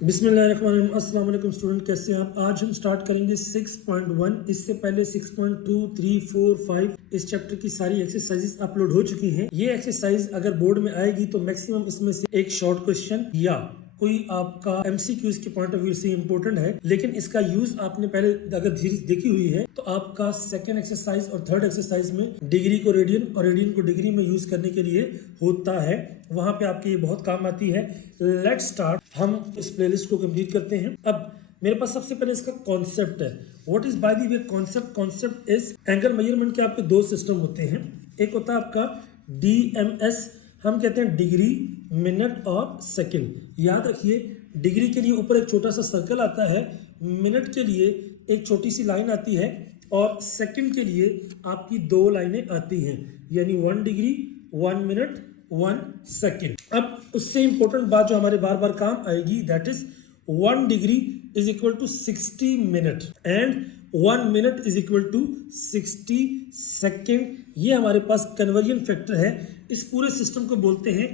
बिस्मिल्लाहिर्रहमानिर्रहीम। अस्सलाम वालेकुम स्टूडेंट, कैसे हैं आप। आज हम स्टार्ट करेंगे 6.1। इससे पहले 6.2, 3, 4, 5 इस चैप्टर की सारी एक्सरसाइजेस अपलोड हो चुकी हैं। ये एक्सरसाइज अगर बोर्ड में आएगी तो मैक्सिमम इसमें से एक शॉर्ट क्वेश्चन या कोई आपका एमसीक्यूज के पॉइंट ऑफ व्यू से इंपॉर्टेंट है, लेकिन इसका यूज आपने पहले अगर सीरीज देखी हुई है तो आपका सेकंड एक्सरसाइज और थर्ड एक्सरसाइज में डिग्री को रेडियन और रेडियन को डिग्री में यूज करने के लिए होता है, वहां पे आपके ये बहुत काम आती है। Let's start. हम इस प्लेलिस्ट को कंप्लीट करते हैं। अब मेरे पास सबसे पहले इसका कॉन्सेप्ट है। What is by the way concept? Concept is angle measurement के आपके दो सिस्टम होते हैं। एक होता है आपका DMS, हम कहते हैं डिग्री, मिनट और सेकंड। याद रखिए, डिग्री के लिए ऊपर एक छोटा सा सर्कल आता है, मिनट के लिए एक छोटी सी लाइन आती है और सेकंड के लिए आपकी दो लाइनें आती हैं, यानी 1 डिग्री 1 मिनट 1 सेकंड। अब उससे इंपॉर्टेंट बात जो हमारे बार बार काम आएगी, that is 1 degree is equal to 60 minute and 1 minute is equal to 60 second. ये हमारे पास कन्वर्जन फैक्टर है। इस पूरे सिस्टम को बोलते हैं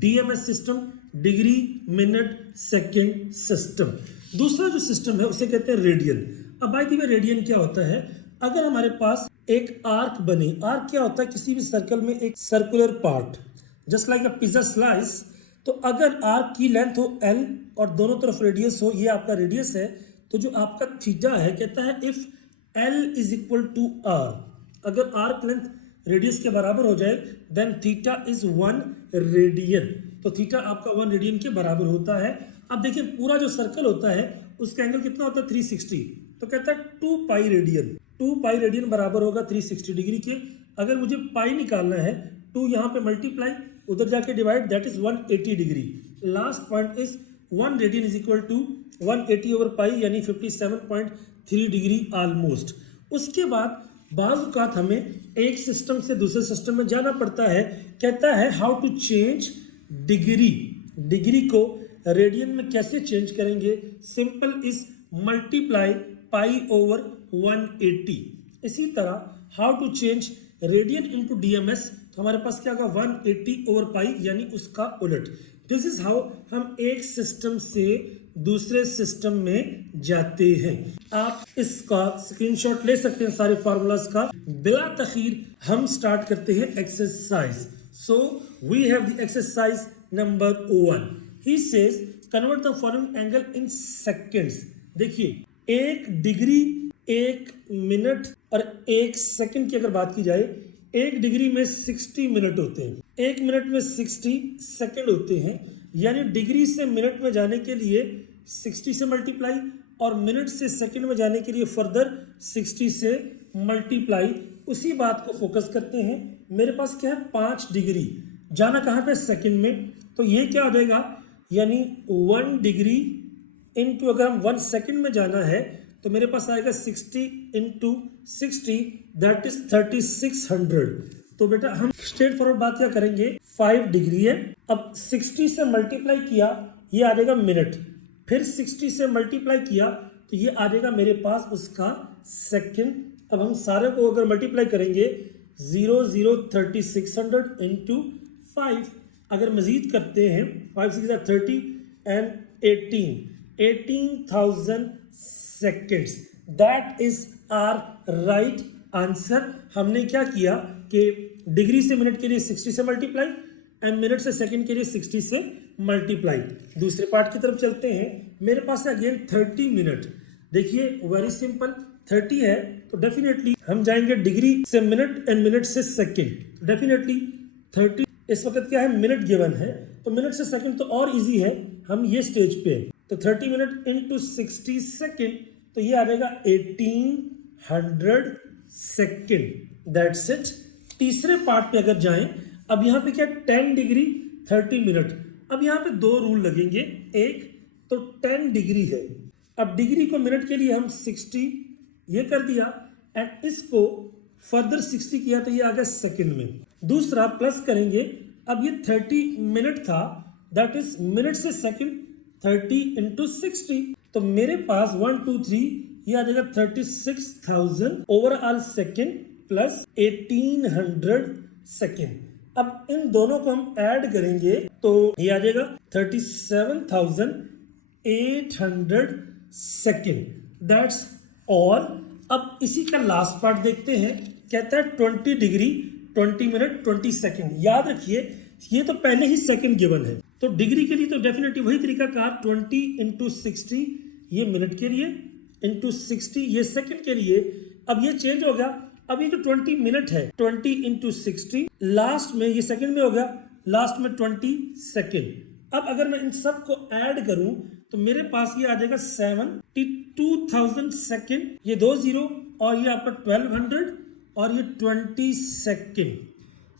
DMS system, degree minute second system. दूसरा जो सिस्टम है उसे कहते हैं रेडियन। अब बाय द वे रेडियन क्या होता है? अगर हमारे पास एक आर्क बने, आर्क क्या होता है? किसी भी सर्कल में एक circular part, just like a pizza slice. तो अगर आर्क की लेंथ हो L और दोनों तरफ रेडियस हो, ये आपका रेडियस है, तो जो आपका थीटा है कहता है if L is equal to R, अगर आर्क लेंथ रेडियस के बराबर हो जाए देन थीटा इज 1 रेडियन। तो थीटा आपका 1 रेडियन के बराबर होता है। अब देखिए, पूरा जो सर्कल होता है उसका एंगल कितना होता है? 360। तो कहता है 2 पाई रेडियन। 2 पाई रेडियन बराबर होगा 360 डिग्री के। अगर मुझे पाई निकालना है, 2 यहाँ पे मल्टीप्लाई, उधर जाके divide, that is 180 degree. Last point is 1 radian is equal to 180 over pi, यानी 57.3 डिग्री ऑलमोस्ट। उसके बाद बाज़ औक़ात हमें एक सिस्टम से दूसरे सिस्टम में जाना पड़ता है। कहता है how to change degree, degree को रेडियन में कैसे चेंज करेंगे? Simple is multiply pi over 180। इसी तरह how to change radian into DMS, तो हमारे पास क्या होगा? 180 ओवर पाई, यानी उसका उलट। दिस इज हाउ हम एक सिस्टम से दूसरे सिस्टम में जाते हैं। आप इसका स्क्रीनशॉट ले सकते हैं सारे फार्मूलाज का। बिला तखीर हम स्टार्ट करते हैं exercise. So we have the exercise number 1। He says convert the following angle in seconds. देखिए, 1 डिग्री 1 मिनट और 1 सेकंड की अगर बात की जाए, 1 डिग्री में 60 मिनट होते हैं, 1 मिनट में 60 सेकंड होते हैं, यानी डिग्री से मिनट में जाने के लिए 60 से मल्टीप्लाई और मिनट से सेकंड में जाने के लिए फर्दर 60 से मल्टीप्लाई। उसी बात को फोकस करते हैं। मेरे पास क्या है? 5 डिग्री, जाना कहाँ पे? सेकंड में। तो ये क्या हो जाएगा? यानी 1 डिग्री इंटू, अगर हम 1 सेकंड में जाना है तो मेरे पास आएगा 60 इंटू 60, दैट इज 3600। तो बेटा हम स्ट्रेट फॉरवर्ड बात क्या करेंगे? 5 डिग्री है, अब 60 से मल्टीप्लाई किया, ये आ जाएगा मिनट, फिर 60 से मल्टीप्लाई किया तो ये आ जाएगा मेरे पास उसका सेकंड। अब हम सारे को अगर मल्टीप्लाई करेंगे 3600 इंटू 5, अगर मजीद करते हैं 5 6 30 and 18,000 seconds. That is our right answer. हमने क्या किया कि डिग्री से मिनट के लिए 60 से मल्टीप्लाई एंड मिनट से सेकंड के लिए 60 से मल्टीप्लाई। दूसरे पार्ट की तरफ चलते हैं। मेरे पास है अगेन 30 मिनट। देखिए, वेरी सिंपल, 30 है तो डेफिनेटली हम जाएंगे डिग्री से मिनट एंड मिनट से सेकंड। डेफिनेटली 30 इस वक्त क्या है? मिनट गिवन है, तो मिनट से सेकंड तो और इजी है, हम ये स्टेज पे हैं। तो 30 मिनट इंटू 60 सेकेंड, तो ये आ जाएगा 1800 सेकेंड। That's it. तीसरे पार्ट पे अगर जाएं, अब यहाँ पे क्या? 10 डिग्री 30 मिनट। अब यहाँ पे दो रूल लगेंगे। एक तो 10 डिग्री है, अब डिग्री को मिनट के लिए हम 60 ये कर दिया एंड इसको फर्दर 60 किया तो ये आ गया सेकंड में। दूसरा प्लस करेंगे, अब ये 30 मिनट था, दैट इज मिनट से सेकंड 30 इंटू 60, तो मेरे पास 1 2 3 ये आ जाएगा 36,000 ओवरऑल सेकंड प्लस 1800 सेकंड। अब इन दोनों को हम ऐड करेंगे तो ये आ जाएगा 37,000 800 सेकेंड, दैट्स ऑल। अब इसी का लास्ट पार्ट देखते हैं, कहता है 20 डिग्री 20 मिनट 20 सेकेंड। याद रखिए ये तो पहले ही सेकेंड गिवन है, तो डिग्री के लिए तो डेफिनेटली वही तरीका का 20 इंटू 60 ये मिनट के लिए, इंटू 60 ये सेकेंड के लिए। अब ये चेंज हो गया, अब ये जो 20 मिनट है 20 इंटू 60, लास्ट में ये सेकेंड में हो गया, लास्ट में 20 सेकेंड। अब अगर मैं इन सब को ऐड करूं तो मेरे पास ये आ जाएगा 72,000 सेकेंड, ये 2 जीरो और ये आपका 1200 और ये 20 सेकेंड।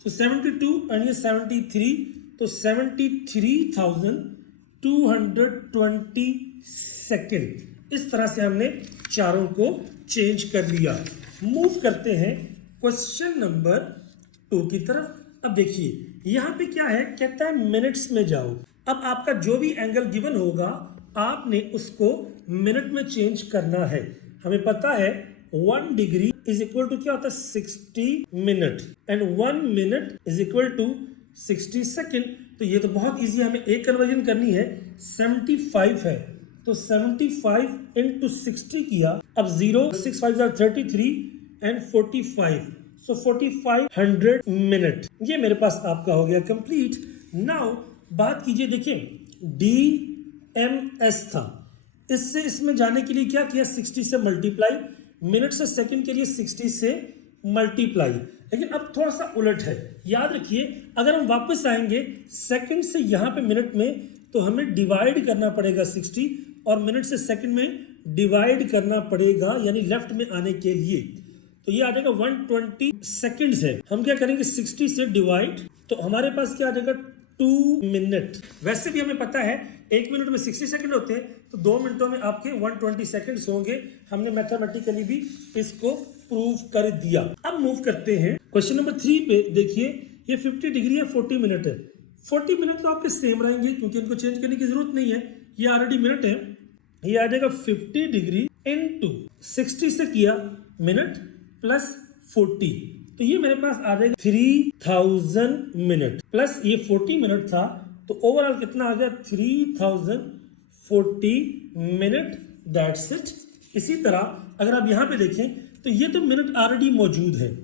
तो 72 और ये 73, तो 73,220 सेकेंड। इस तरह से हमने चारों को चेंज कर लिया। मूव करते हैं क्वेश्चन नंबर 2 की तरफ। अब देखिए यहां पे क्या है, कहता है मिनट्स में जाओ। अब आपका जो भी एंगल गिवन होगा आपने उसको मिनट में चेंज करना है। हमें पता है 1 डिग्री इज इक्वल टू क्या होता है 60 minute, and 1 minute is equal to 60 second. तो ये तो बहुत इजी है, हमें एक कन्वर्जन करनी है, 75 है तो 75 इंटू 60 किया, अब 0 6 5 33 एंड 45, सो 4500 मिनट। ये मेरे पास आपका हो गया कंप्लीट। नाउ बात कीजिए, देखिए DMS था, इससे इसमें जाने के लिए क्या किया 60 से मल्टीप्लाई, मिनट से सेकंड के लिए 60 से मल्टीप्लाई। लेकिन अब थोड़ा सा उलट है, याद रखिए अगर हम वापस आएंगे सेकंड से यहाँ पे मिनट में तो हमें डिवाइड करना पड़ेगा 60 और मिनट से सेकंड में डिवाइड करना पड़ेगा, यानी लेफ्ट में आने के लिए। तो ये आ जाएगा 120 सेकंड्स है, हम क्या करेंगे 60 से डिवाइड, तो हमारे पास क्या आ जाएगा 2 मिनट। वैसे भी हमें पता है 1 मिनट में 60 सेकंड होते हैं, तो 2 मिनटों में आपके 120 सेकंड्स होंगे। हमने मैथमेटिकली भी इसको प्रूव कर दिया। अब मूव करते हैं क्वेश्चन नंबर 3 पे। देखिए ये 50 डिग्री है, 40 मिनट है। 40 मिनट तो आपके सेम रहेंगे क्योंकि इनको चेंज करने की जरूरत नहीं है, ये ऑलरेडी मिनट है। ये आ जाएगा 50 डिग्री इंटू 60 से किया मिनट प्लस 40, तो ये मेरे पास आ जाएगा 3000 मिनट प्लस ये 40 मिनट था, तो ओवरऑल कितना आ गया 3040 मिनट, दैट्स इट। इसी तरह अगर आप यहाँ पे देखें तो ये तो मिनट ऑलरेडी मौजूद है,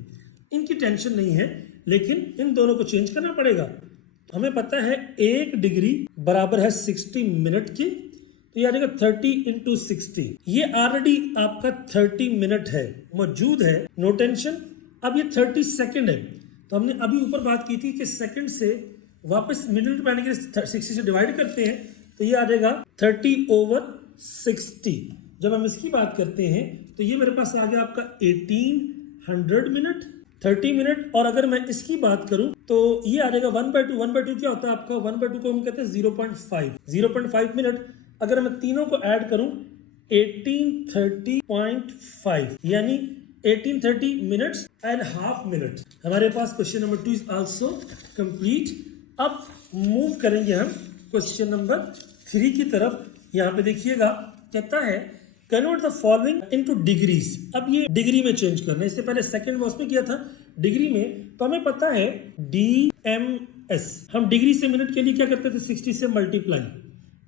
इनकी टेंशन नहीं है, लेकिन इन दोनों को चेंज करना पड़ेगा। हमें पता है 1 डिग्री बराबर है 60 मिनट की, तो ये आ जाएगा 30 इंटू 60, ये ऑलरेडी आपका 30 मिनट है, मौजूद है, नो टेंशन। अब ये 30 सेकंड है, तो हमने अभी ऊपर बात की थी कि सेकंड से वापस मिनट में आने के लिए 60 से डिवाइड करते हैं, तो ये आ जाएगा 30/60। जब हम इसकी बात करते हैं तो ये मेरे पास आ गया आपका 1800 मिनट, 30 मिनट। और अगर मैं इसकी बात करूं तो ये आ जाएगा 1/2। 1/2 क्या होता है आपका, 1/2 को हम कहते हैं 0.5 मिनट। अगर मैं तीनों को ऐड करूं 1830.5 यानी 1830 मिनट्स एंड हाफ मिनट। हमारे पास question number 2 is also complete. अब मूव करेंगे हम क्वेश्चन नंबर 3 की तरफ। यहाँ पे देखिएगा कहता है convert the following into degrees. अब ये डिग्री में चेंज करना है, इससे पहले सेकंड में उसमें किया था डिग्री में, तो हमें पता है DMS, हम डिग्री से मिनट के लिए क्या करते थे 60 से मल्टीप्लाई,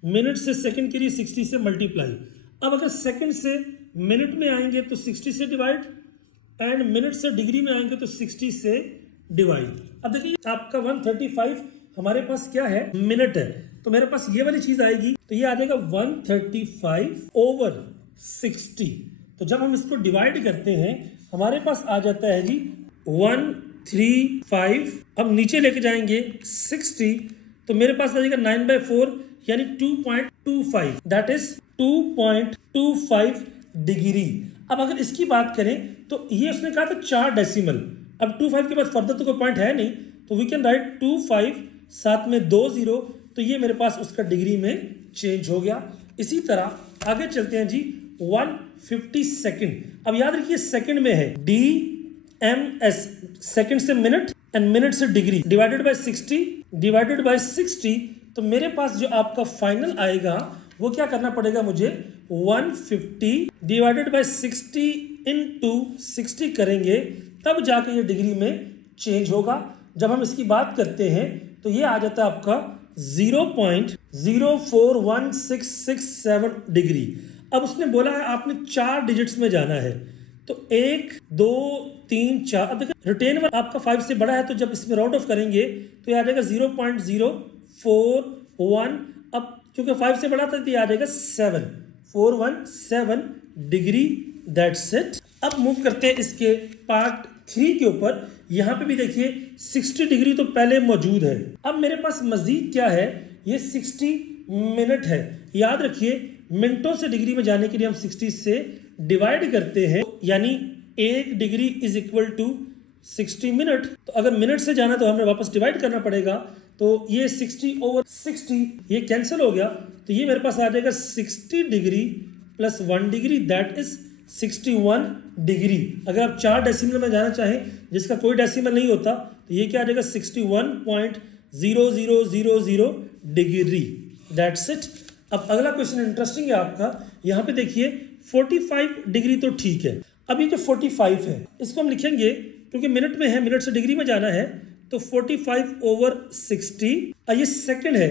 मिनट से सेकंड के लिए 60 से मल्टीप्लाई। अब अगर सेकंड से मिनट में आएंगे तो 60 से डिवाइड, एंड मिनट से डिग्री में आएंगे तो 60 से डिवाइड। अब देखिए आपका 135 हमारे पास क्या है मिनट है, तो मेरे पास ये वाली चीज आएगी, तो ये आ जाएगा 135/60। तो जब हम इसको डिवाइड करते हैं हमारे पास आ जाता है जी 135। अब नीचे लेके जाएंगे 60, तो मेरे पास आ जाएगा 9/4 यानी 2.25, दैट इज 2.25 डिग्री। अब अगर इसकी बात करें तो ये उसने कहा था 4 डेसिमल, अब 25 के बाद फर्दर तो कोई पॉइंट है नहीं, तो वी कैन राइट 25 साथ में 2 0, तो ये मेरे पास उसका डिग्री में चेंज हो गया। इसी तरह आगे चलते हैं जी 150 सेकंड। अब याद रखिए सेकंड में है DMS, सेकंड से मिनट एंड मिनट से डिग्री, डिवाइडेड बाय 60, तो मेरे पास जो आपका फाइनल आएगा वो क्या करना पड़ेगा मुझे 150 डिवाइडेड बाय 60 इंटू 60 करेंगे, तब जाके ये डिग्री में चेंज होगा। जब हम इसकी बात करते हैं तो ये आ जाता है आपका 0.041667 डिग्री। अब उसने बोला है आपने 4 डिजिट्स में जाना है, तो 1 2 3 4। अब देखिए रिटेन वर्ब आपका 5 से बड़ा है, तो जब इसमें राउंड ऑफ करेंगे तो ये आ जाएगा 0.041। अब क्योंकि 5 से बड़ा था तो ये आ जाएगा 417 डिग्री। That's it. अब मूव करते हैं इसके पार्ट 3 के ऊपर। यहाँ पे भी देखिए 60 डिग्री तो पहले मौजूद है। अब मेरे पास मजीद क्या है, ये 60 मिनट है। याद रखिए मिनटों से डिग्री में जाने के लिए हम 60 से डिवाइड करते हैं, यानी 1 degree is equal to 60 minute. तो अगर मिनट से जाना तो हमें वापस डिवाइड करना पड़ेगा, तो ये 60/60 ये कैंसिल हो गया, तो ये मेरे पास आ जाएगा 60 degree plus 1 degree, that is 61 degree. अगर आप 4 डेसिमल में जाना चाहें जिसका कोई डेसिमल नहीं होता, तो ये क्या आ जाएगा 61.0000 डिग्री। That's it. अब अगला क्वेश्चन इंटरेस्टिंग है आपका। यहाँ पे देखिए 45 डिग्री तो ठीक है। अब ये जो 45 है इसको हम लिखेंगे, क्योंकि मिनट में है, मिनट से डिग्री में जाना है, तो 45/60। ये सेकंड है,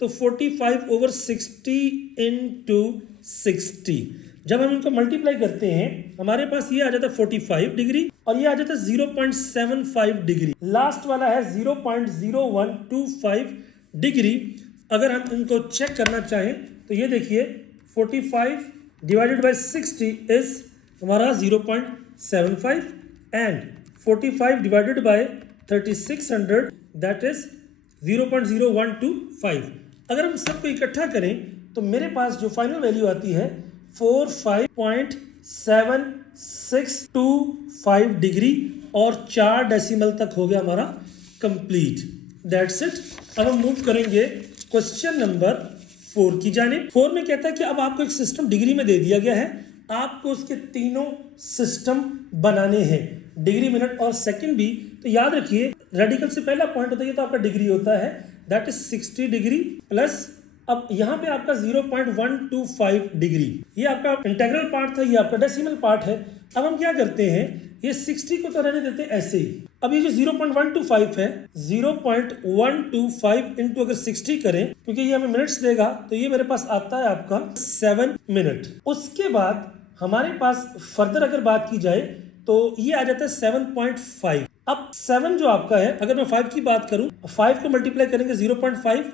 तो 45/60 इंटू 60। जब हम इनको मल्टीप्लाई करते हैं हमारे पास ये आ जाता है 45 डिग्री और ये आ जाता है 0.75 डिग्री। लास्ट वाला है 0.0125 डिग्री। अगर हम इनको चेक करना चाहें तो ये देखिए 45 डिवाइडेड बाय 60 इज हमारा 0.75 and 45 divided by 3600 that is 0.0125। अगर हम सबको इकट्ठा करें तो मेरे पास जो फाइनल वैल्यू आती है 45.7625 डिग्री और 4 डेसिमल तक हो गया हमारा कंप्लीट। That's it. अब हम मूव करेंगे क्वेश्चन नंबर 4 की जानिब। 4 में कहता है कि अब आपको एक सिस्टम डिग्री में दे दिया गया है, आपको उसके तीनों सिस्टम बनाने हैं, डिग्री मिनट और सेकंड भी। तो याद रखिए रेडिकल से पहला पॉइंट होता है तो आपका डिग्री होता है, दैट इज 60 डिग्री प्लस अब यहाँ पे आपका 0.125 डिग्री। ये आपका इंटीग्रल पार्ट था, ये आपका डेसिमल पार्ट है। अब हम क्या करते हैं, ये 60 को तो रहने देते हैं ऐसे ही। अब ये जो 0.125 है, 0.125 इंटू अगर 60 करें, क्योंकि ये हमें मिनट्स देगा, तो ये मेरे पास आता है आपका 7 मिनट। उसके बाद हमारे पास फर्दर अगर बात की जाए तो ये आ जाता है 7.5। अब 7 जो आपका है, अगर मैं 5 की बात करूं, 5 को मल्टीप्लाई करेंगे 0.5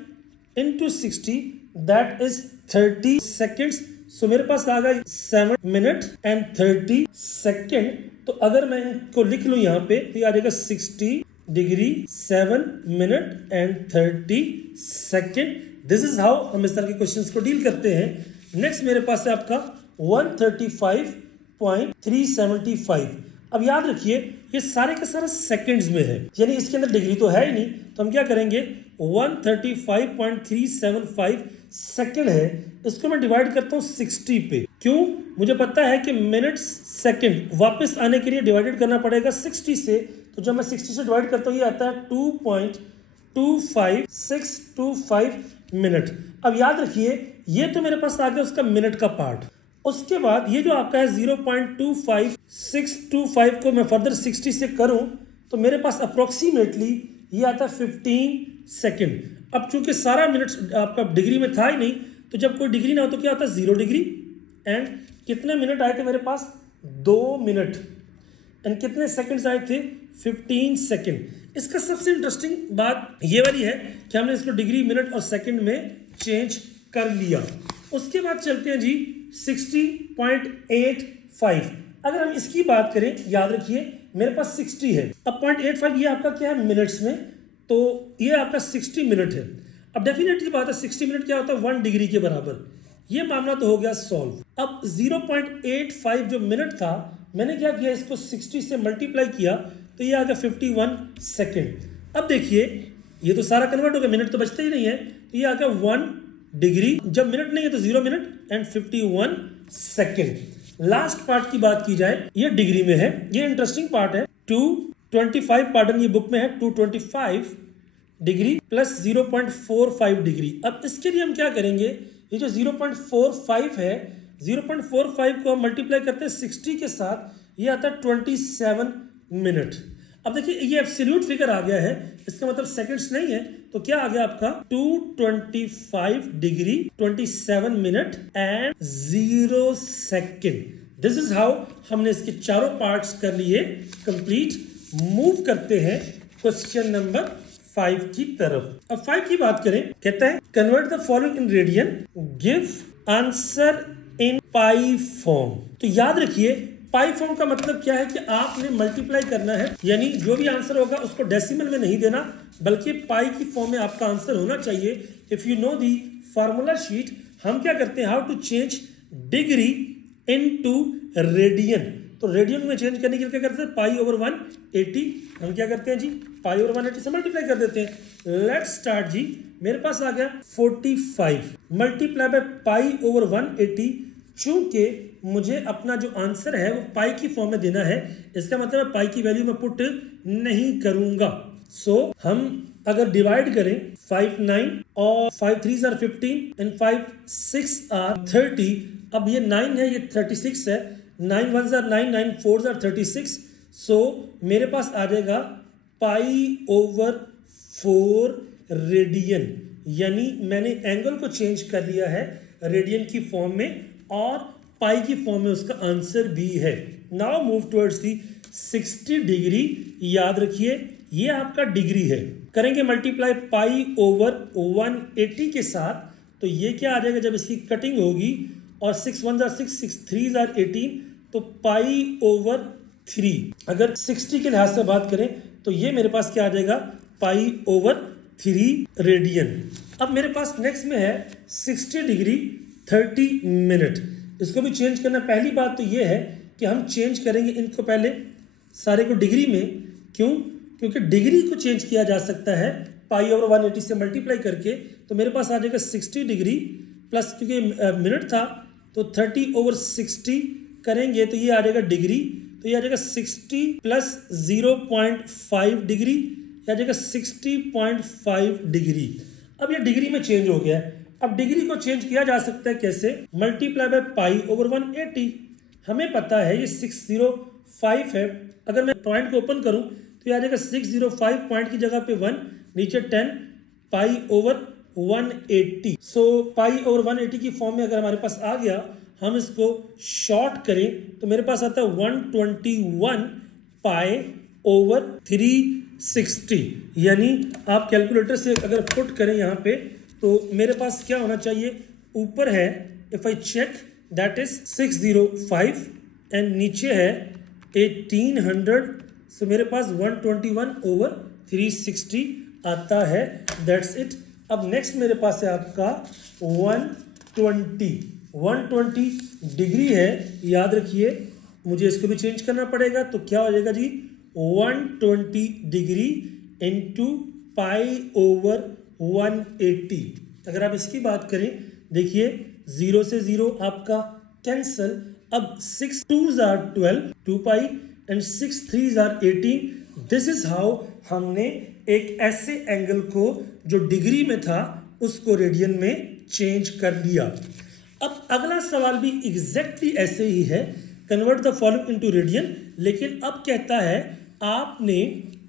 इंटू 60 दैट इज 30 सेकेंड्स। सो मेरे पास आ गया 7 मिनट एंड 30 सेकेंड। तो अगर मैं इनको लिख लूं यहाँ पे तो ये आ जाएगा 60 degree 7 minute and 30 second. This is how हम इस तरह के क्वेश्चंस को डील करते हैं। नेक्स्ट मेरे पास है आपका 135.375। अब याद रखिए ये सारे के सारे सेकंड्स में है, यानी इसके अंदर डिग्री तो है ही नहीं, तो हम क्या करेंगे 135.375 सेकंड है, इसको मैं डिवाइड करता हूँ 60 पे। क्यों? मुझे पता है कि मिनट्स सेकंड वापस आने के लिए डिवाइडेड करना पड़ेगा 60 से, तो जब मैं 60 से डिवाइड करता हूँ ये आता है 2.25625 मिनट। अब याद रखिए ये तो मेरे पास आ गया उसका मिनट का पार्ट। उसके बाद ये जो आपका है 0.25625 को मैं फर्दर 60 से करूं तो मेरे पास अप्रोक्सीमेटली ये आता है 15 सेकेंड। अब चूंकि सारा मिनट आपका डिग्री में था ही नहीं, तो जब कोई डिग्री ना हो तो क्या आता है 0 डिग्री। एंड कितने मिनट आए थे मेरे पास 2 मिनट एंड कितने सेकंड्स आए थे 15 सेकेंड। इसका सबसे इंटरेस्टिंग बात ये वाली है कि हमने इसको डिग्री मिनट और सेकेंड में चेंज कर लिया। उसके बाद चलते हैं जी 60.85। अगर हम इसकी बात करें, याद रखिए मेरे पास 60 है, अब 0.85 ये आपका क्या है मिनट्स में, तो ये आपका 60 मिनट है। अब डेफिनेटली बात है 60 मिनट क्या होता है 1 डिग्री के बराबर। ये मामला तो हो गया सॉल्व। अब 0.85 जो मिनट था मैंने क्या किया इसको 60 से मल्टीप्लाई किया तो ये आ गया 51 सेकेंड। अब देखिए ये तो सारा कन्वर्ट हो गया, मिनट तो बचते ही नहीं है, तो ये आ गया 1 डिग्री। जब मिनट नहीं है तो 0 minute and 51 second. Last part की बात की जाए ये डिग्री में है, ये इंटरेस्टिंग पार्ट है। 225 पार्टन ये बुक में है 225 डिग्री प्लस 0.45 डिग्री। अब इसके लिए हम क्या करेंगे, ये जो 0.45 है 0.45 को हम मल्टीप्लाई करते हैं 60 के साथ, ये आता है 27 मिनट। अब देखिए ये एब्सोल्यूट फिगर आ गया है, इसका मतलब सेकंड्स नहीं है, तो क्या आ गया आपका 225 degree 27 minute and 0 second. This is how हमने इसके चारों पार्ट्स कर लिए कंप्लीट। मूव करते हैं क्वेश्चन नंबर 5 की तरफ। अब 5 की बात करें, कहता है convert the following in radian, give answer in pi form. तो याद रखिए पाई फॉर्म का मतलब क्या है कि आपने मल्टीप्लाई करना है, यानी जो भी आंसर होगा उसको डेसिमल में नहीं देना बल्कि पाई की फॉर्म में आपका आंसर होना चाहिए। If you know the formula sheet, हम क्या करते हैं, how to change degree into radian. तो रेडियन में चेंज करने के लिए क्या करते हैं, पाई ओवर 180 हम क्या करते हैं जी, पाई ओवर 180 से मल्टीप्लाई कर देते हैं। लेट्स स्टार्ट जी, मेरे पास आ गया 45 मल्टीप्लाई बाय पाई ओवर 180। चूंकि मुझे अपना जो आंसर है वो पाई की फॉर्म में देना है, इसका मतलब पाई की वैल्यू मैं पुट नहीं करूंगा। सो हम अगर डिवाइड करें 5 9 और 5 3 आर 15 एंड 5 6 आर 30। अब ये 9 है, ये 36 है, 9 1 आर 9 9 4 आर 36। सो मेरे पास आ जाएगा पाई ओवर 4 रेडियन, यानी मैंने एंगल को चेंज कर लिया है रेडियन की फॉर्म में और पाई की फॉर्म में उसका आंसर भी है। Now move towards the 60 degree. याद रखिए ये आपका डिग्री है, करेंगे मल्टीप्लाई पाई ओवर 180 के साथ, तो ये क्या आ जाएगा जब इसकी कटिंग होगी और 6 1 आर 6 6 3 आर 18, तो पाई ओवर 3। अगर 60 के लिहाज से बात करें तो ये मेरे पास क्या आ जाएगा, पाई ओवर 3 रेडियन। अब मेरे पास नेक्स्ट में है 60 डिग्री 30 मिनट। इसको भी चेंज करना, पहली बात तो ये है कि हम चेंज करेंगे इनको पहले सारे को डिग्री में। क्यों? क्योंकि डिग्री को चेंज किया जा सकता है पाई ओवर 180 से मल्टीप्लाई करके। तो मेरे पास आ जाएगा 60 डिग्री प्लस, क्योंकि मिनट था तो 30 ओवर 60 करेंगे तो ये आ जाएगा डिग्री, तो ये आ जाएगा 60 प्लस 0.5 डिग्री, ये आ जाएगा 60.5 डिग्री। अब ये डिग्री में चेंज हो गया है। अब डिग्री को चेंज किया जा सकता है कैसे, मल्टीप्लाई बाय पाई ओवर 180। हमें पता है ये 605 है, अगर मैं पॉइंट को ओपन करूं तो ये आ जाएगा 605 पॉइंट की जगह पे 1, नीचे 10, पाई ओवर 180। सो पाई ओवर 180 की फॉर्म में अगर हमारे पास आ गया, हम इसको शॉर्ट करें तो मेरे पास आता है 121 पाई ओवर 360। यानी आप कैलकुलेटर से अगर पुट करें यहाँ पे तो मेरे पास क्या होना चाहिए, ऊपर है if I check that is 605 and नीचे है 1800। सो मेरे पास 121 ओवर 360 आता है, दैट्स इट। अब नेक्स्ट मेरे पास है आपका 120 डिग्री है। याद रखिए मुझे इसको भी चेंज करना पड़ेगा, तो क्या हो जाएगा जी, 120 डिग्री इंटू पाई ओवर 180। अगर आप इसकी बात करें, देखिए 0 से 0 आपका कैंसल। अब 6 2s are 12 2 pi and 6 3s are 18। This is how हमने एक ऐसे एंगल को जो डिग्री में था उसको रेडियन में चेंज कर लिया। अब अगला सवाल भी एग्जैक्टली ऐसे ही है, convert the following into radian, लेकिन अब कहता है आपने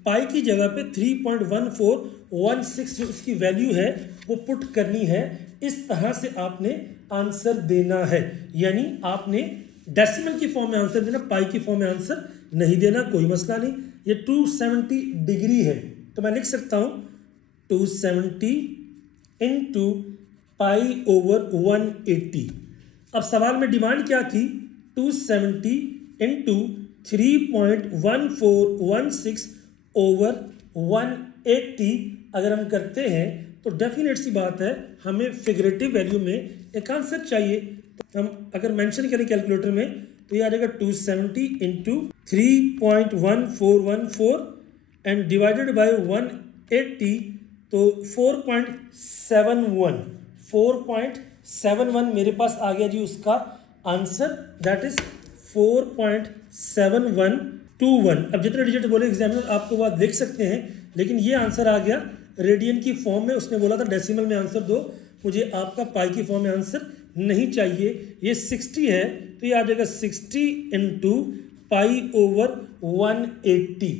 पाई की जगह पे 3.1416 जो उसकी वैल्यू है वो पुट करनी है। इस तरह से आपने आंसर देना है, यानी आपने डेसिमल की फॉर्म में आंसर देना, पाई की फॉर्म में आंसर नहीं देना, कोई मसला नहीं। ये 270 डिग्री है तो मैं लिख सकता हूँ 270 इंटू पाई ओवर 180। अब सवाल में डिमांड क्या थी, 270 इंटू 3.1416 ओवर 180 अगर हम करते हैं तो डेफिनेट सी बात है हमें फिगरेटिव वैल्यू में एक आंसर चाहिए। तो हम अगर मेंशन करें कैलकुलेटर में तो ये आ जाएगा 270 इंटू 3.1414 एंड डिवाइडेड बाय 180, तो 4.71 मेरे पास आ गया जी उसका आंसर, दैट इज 4.7121। अब जितने डिजिट बोले एग्जामिनर आपको बात देख सकते हैं, लेकिन ये आंसर आ गया रेडियन की फॉर्म में। उसने बोला था डेसिमल में आंसर दो, मुझे आपका पाई की फॉर्म में आंसर नहीं चाहिए। ये 60 है तो ये आ जाएगा 60 इंटू पाई ओवर 180।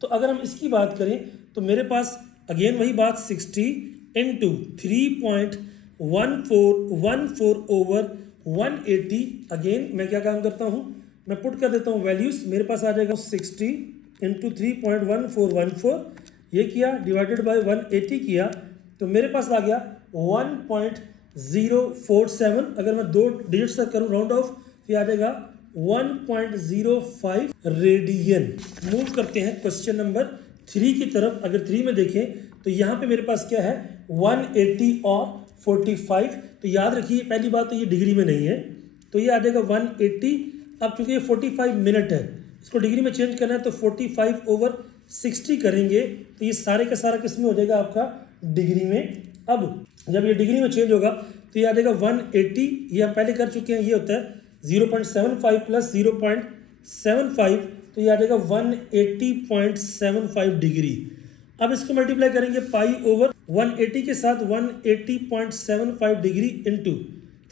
तो अगर हम इसकी बात करें तो मेरे पास अगेन वही बात 60 इंटू 3.1414 ओवर 180। अगेन मैं क्या काम करता हूँ, मैं पुट कर देता हूँ वैल्यूज। मेरे पास आ जाएगा 60 इंटू 3.1414, ये किया डिवाइडेड बाय 180 किया, तो मेरे पास आ गया 1.047। अगर मैं 2 डिजिट्स तक करूँ राउंड ऑफ तो ये आ जाएगा 1.05 रेडियन। मूव करते हैं क्वेश्चन नंबर 3 की तरफ। अगर 3 में देखें तो यहाँ पे मेरे पास क्या है 180 और 45। तो याद रखिए पहली बात तो ये डिग्री में नहीं है, तो ये आ जाएगा 180। अब चूंकि ये 45 मिनट है, इसको डिग्री में चेंज करना है तो 45 ओवर 60 करेंगे तो ये सारे का सारा किस में हो जाएगा आपका डिग्री में। अब जब ये डिग्री में चेंज होगा तो ये आ जाएगा 180, ये हम पहले कर चुके हैं, ये होता है 0.75 प्लस 0.75, तो ये आ जाएगा 180.75 डिग्री। अब इसको मल्टीप्लाई करेंगे पाई ओवर 180 के साथ 180.75 डिग्री इंटू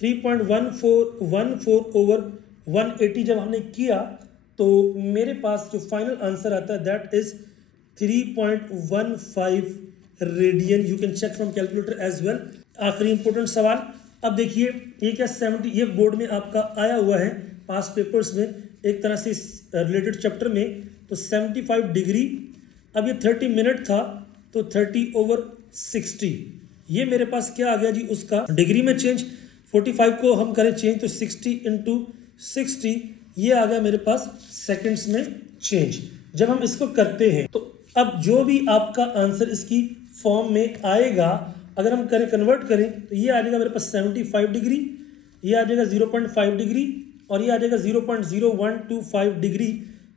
3.1414 ओवर 180 जब हमने किया तो मेरे पास जो फाइनल आंसर आता है that is 3.15 radian. You can check from calculator as well. आखिरी इंपॉर्टेंट सवाल, अब देखिए ये क्या 70, ये बोर्ड में आपका आया हुआ है पास पेपर्स में एक तरह से रिलेटेड चैप्टर में, तो 75 डिग्री। अब ये 30 मिनट था तो 30 ओवर 60, ये मेरे पास क्या आ गया जी उसका डिग्री में चेंज। 45 को हम करें चेंज तो 60 इंटू 60, ये आ गया मेरे पास सेकंड्स में चेंज। जब हम इसको करते हैं तो अब जो भी आपका आंसर इसकी फॉर्म में आएगा, अगर हम करें कन्वर्ट करें तो ये आ जाएगा मेरे पास 75 डिग्री, ये आ जाएगा 0.5 डिग्री और ये आ जाएगा 0.0125 डिग्री।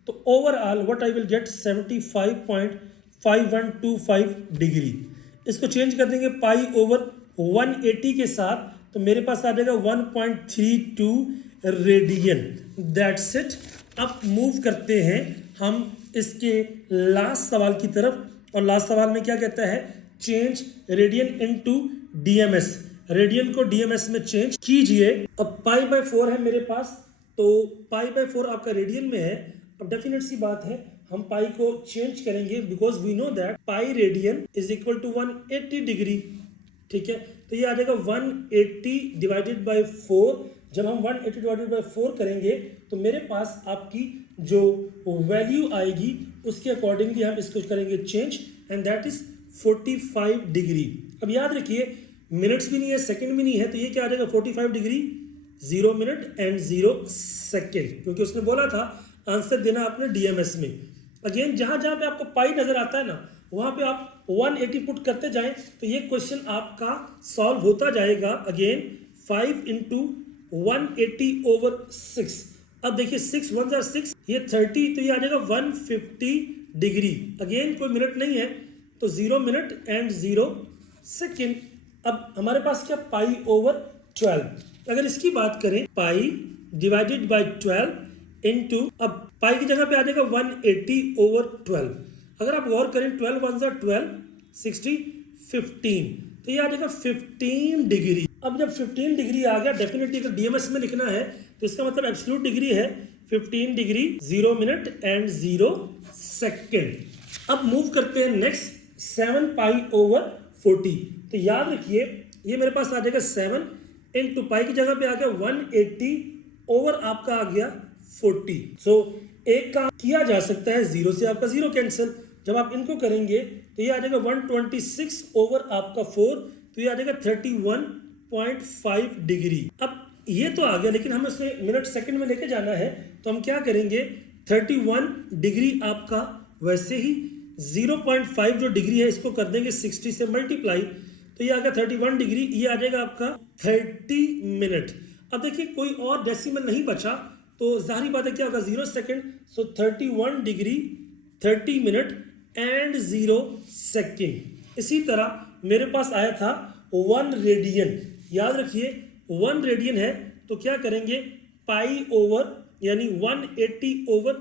तो overall what I will get 75.5125 degree. इसको चेंज कर देंगे पाई ओवर 180 के साथ तो मेरे पास आ जाएगा 1.32 रेडियन। That's it. अब मूव करते हैं हम इसके लास्ट सवाल की तरफ, और लास्ट सवाल में क्या कहता है change radian into DMs. Radian को डीएमएस में चेंज कीजिए। अब पाई बाय 4 है मेरे पास, तो पाई बाय 4 आपका रेडियन में है। अब डेफिनेट सी बात है हम पाई को चेंज करेंगे because we know that pi radian is equal to 180 degree. ठीक है, तो ये आ जाएगा 180 डिवाइडेड बाय 4। जब हम 180 डिवाइडेड बाय 4 करेंगे तो मेरे पास आपकी जो वैल्यू आएगी उसके अकॉर्डिंगली हम इसको करेंगे change and that is 45 degree. अब याद रखिए मिनट्स भी नहीं है सेकंड भी नहीं है, तो ये क्या आ जाएगा 45 डिग्री 0 मिनट एंड 0 सेकेंड, क्योंकि उसने बोला था आंसर देना आपने डीएमएस में। अगेन जहां जहां पे आपको पाई नजर आता है ना वहां पे आप 180 पुट करते जाएं तो ये क्वेश्चन आपका सॉल्व होता जाएगा। Again 5 into 180 over 6। अब देखिए 6 1 जा 6, ये 30, तो ये आ जाएगा 150 डिग्री। अगेन कोई मिनट नहीं है तो 0 मिनट एंड 0 सेकेंड। अब हमारे पास क्या पाई ओवर 12। अगर इसकी बात करें पाई डिवाइडेड बाय 12 इनटू, अब पाई की जगह पे आ जाएगा 180 ओवर 12। अगर आप गौर करें 12 1 जा 12, 60 15, तो ये आ जाएगा 15 डिग्री। अब जब 15 डिग्री आ गया डेफिनेटली अगर डीएमएस में लिखना है तो इसका मतलब एब्सोल्यूट डिग्री है 15 डिग्री 0 मिनट एंड 0 सेकेंड। अब मूव करते हैं नेक्स्ट 7 पाई ओवर 40। तो याद रखिए ये मेरे पास आ जाएगा 7 इंटू पाई की जगह पे आ गया 180 ओवर आपका आ गया 40। सो एक काम किया जा सकता है 0 से आपका 0 कैंसिल। जब आप इनको करेंगे तो ये आ जाएगा 126 ओवर आपका 4, तो ये आ जाएगा 31.5 डिग्री। अब ये तो आ गया लेकिन हमें उसमें मिनट सेकंड में लेके जाना है, तो हम क्या करेंगे 31 डिग्री आपका वैसे ही 0.5 जो डिग्री है इसको कर देंगे 60 से मल्टीप्लाई, तो ये आ गया 31 डिग्री, ये आ जाएगा आपका 30 मिनट। अब देखिए कोई और डेसिमल नहीं बचा तो जाहिर बात है क्या होगा 0 second. So 31 degree 30 minute and 0 second. इसी तरह मेरे पास आया था 1 रेडियन। याद रखिए 1 रेडियन है तो क्या करेंगे पाई ओवर यानी 180 ओवर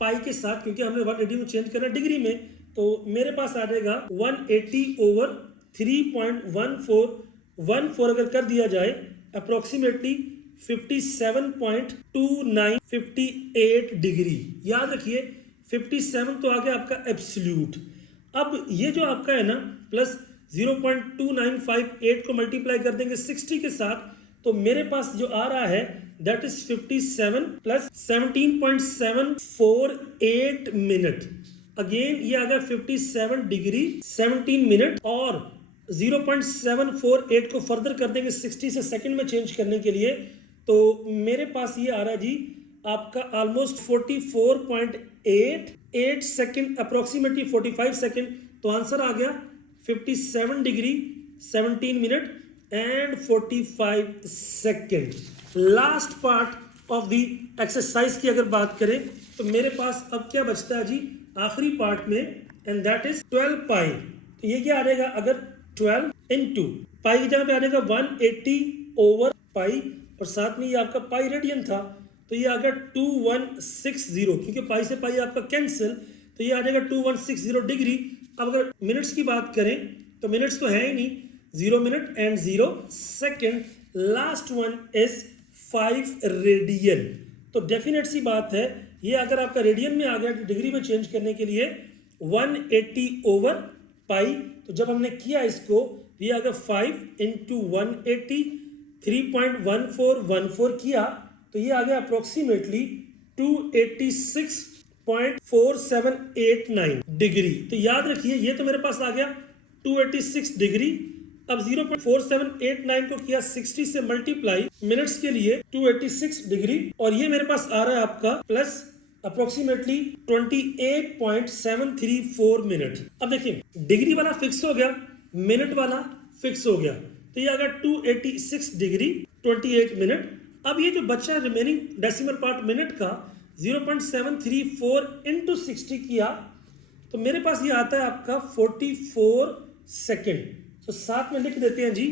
पाई के साथ, क्योंकि हमने 180 में चेंज करना डिग्री में, तो मेरे पास आ जाएगा 180 ओवर 3.14 अगर कर दिया जाए अप्रोक्सीमेटली 57.2958 डिग्री। याद रखिए 57 तो आ गया आपका एब्सोल्यूट। अब ये जो आपका है ना प्लस 0.2958 को मल्टीप्लाई कर देंगे 60 के साथ, तो मेरे पास जो आ रहा है that is 57 plus 17.748 minute. Again ये आ गया 57 डिग्री 17 मिनट, और 0.748 को फर्दर कर देंगे 60 से सेकंड में चेंज करने के लिए, तो मेरे पास ये आ रहा है जी आपका ऑलमोस्ट 44.88 सेकंड, अप्रोक्सीमेटली 45 सेकंड। तो आंसर आ गया 57 degree 17 minute and 45 second. Last part of the exercise की अगर बात करें तो मेरे पास अब क्या बचता है जी आखिरी पार्ट में, एंड दैट इज 12 पाई। तो ये क्या आ जाएगा, अगर 12 इंटू पाई की जगह पे आ जाएगा 180 ओवर पाई, और साथ में ये आपका पाई रेडियन था, तो ये आ गया 2160, क्योंकि पाई से पाई आपका कैंसिल, तो ये आ जाएगा 2160 डिग्री। अब अगर मिनट्स की बात करें तो मिनट्स तो है ही नहीं, 0 minute and 0 second. Last one is 5 radian. तो डेफिनेट सी बात है, ये अगर आपका रेडियन में आ गया तो डिग्री में चेंज करने के लिए 180 ओवर पाई, तो जब हमने किया इसको ये अगर 5 इंटू 180 3.1414 किया, तो ये आ गया अप्रोक्सीमेटली 286.4789 डिग्री। तो याद रखिए ये तो मेरे पास आ गया 286 डिग्री। अब 0.4789 को किया 60 से मल्टीप्लाई मिनट्स के लिए 286 डिग्री, और ये मेरे पास आ रहा है आपका प्लस अप्रोक्सीमेटली 28.734 मिनट। अब देखिए डिग्री वाला फिक्स हो गया, मिनट वाला फिक्स हो गया, तो ये आ गया 286 डिग्री 28 मिनट। अब ये जो बचा रिमेनिंग डेसिमल पार्ट मिनट का 0.734 इंटू 60 किया, तो मेरे पास ये आता है आपका 44 सेकेंड। तो साथ में लिख देते हैं जी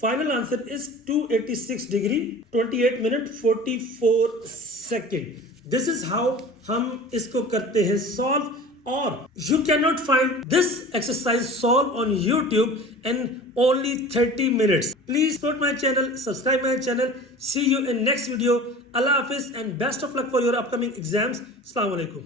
final answer is 286 degree 28 minute 44 second. This is how हम इसको करते हैं सॉल्व, और you cannot find this exercise solved on YouTube in only 30 minutes. Please support my channel, subscribe my channel. See you in next video. Allah Hafiz and best of luck for your upcoming exams. Assalamu alaikum.